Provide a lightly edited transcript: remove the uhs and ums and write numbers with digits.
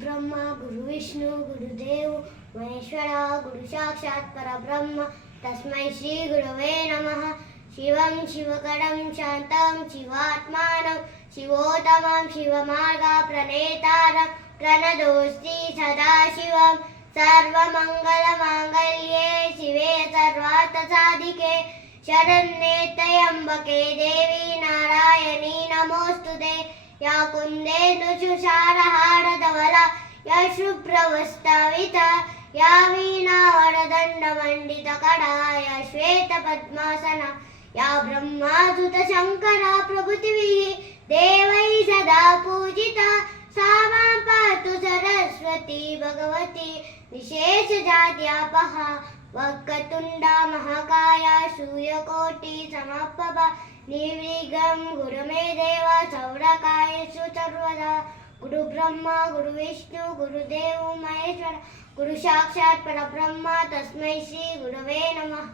ब्रह्मा गुरु विष्णु गुरुदेव महेश्वरा गुरु साक्षात् परब्रह्म तस्मै श्री गुरवे नमः। शिवं शिवकरं शान्तं शिवात्मानं शिवोत्तमं शिवमार्गप्रणेतारं प्रणतोऽस्मि सदाशिवं। सर्वमङ्गलमाङ्गल्ये शिवे सर्वार्थसाधिके शरण्ये त्र्यम्बके देवी नारायणी नमोऽस्तुते। या कुन्देन्दुशुषारहारधवला या शुभ्रवस्त्राविता या वीणावरदण्डमण्डितकरा या श्वेतपद्मासना या ब्रह्मासुतशङ्करा प्रभृतिभिः देवैः सदा पूजिता सा मां पातु सरस्वती भगवती निशेषजाड्यापहा। वक्रतुण्डा महाकाया सूर्यकोटिसमप्रभा निर्विघ्नं कुरु मे देव सर्वकार्येषु सर्वदा। गुरु ब्रह्मा गुरु विष्णु गुरुदेव महेश्वर गुरु साक्षात् परब्रह्म तस्मै श्री गुरवे नमः।